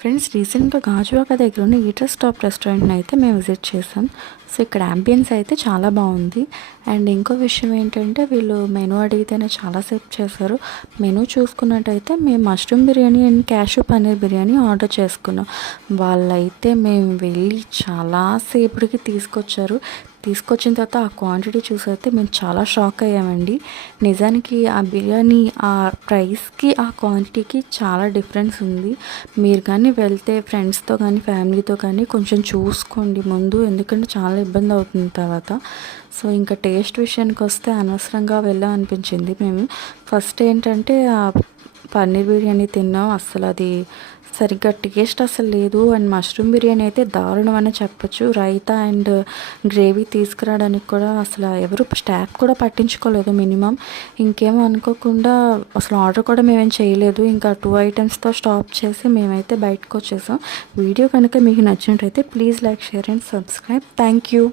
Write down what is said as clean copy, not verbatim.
Friends రీసెంట్గా గాజువాక దగ్గర ఉన్న ఈటర్ స్టాప్ రెస్టారెంట్ని అయితే మేము విజిట్ చేసాం. సో ఇక్కడ అంబియన్స్ అయితే చాలా బాగుంది. అండ్ ఇంకో విషయం ఏంటంటే వీళ్ళు మెనూ అడిగితేనే చాలాసేపు చేశారు. మెనూ చూసుకున్నట్టయితే మేము mushroom biryani and cash paneer biryani order చేసుకున్నాం. వాళ్ళైతే మేము వెళ్ళి చాలాసేపటికి తీసుకొచ్చిన తర్వాత ఆ క్వాంటిటీ చూసైతే మేము చాలా షాక్ అయ్యామండి. నిజానికి ఆ బిర్యానీ ఆ ప్రైస్కి ఆ క్వాంటిటీకి చాలా డిఫరెన్స్ ఉంది. మీరు కానీ వెళ్తే ఫ్రెండ్స్తో కానీ ఫ్యామిలీతో కానీ కొంచెం చూసుకోండి ముందు, ఎందుకంటే చాలా ఇబ్బంది అవుతుంది తర్వాత. సో ఇంకా టేస్ట్ విషయానికి వస్తే అనవసరంగా వెళ్ళాం అనిపించింది. మేము ఫస్ట్ ఏంటంటే ఆ పన్నీర్ బిర్యానీ తిన్నాం, అస్సలు అది సరిగ్గా టేస్ట్ అసలు లేదు. అండ్ మష్రూమ్ బిర్యానీ అయితే దారుణం అని చెప్పచ్చు. రైతా అండ్ గ్రేవీ తీసుకురావడానికి కూడా అసలు ఎవరు స్టాఫ్ కూడా పట్టించుకోలేదు. మినిమం ఇంకేమో అనుకోకుండా అసలు ఆర్డర్ కూడా మేమేం చేయలేదు. ఇంకా 2 ఐటమ్స్తో స్టాప్ చేసి మేమైతే బయటకు వచ్చేసాం. వీడియో కనుక మీకు నచ్చినట్టయితే please like, share and subscribe. Thank you.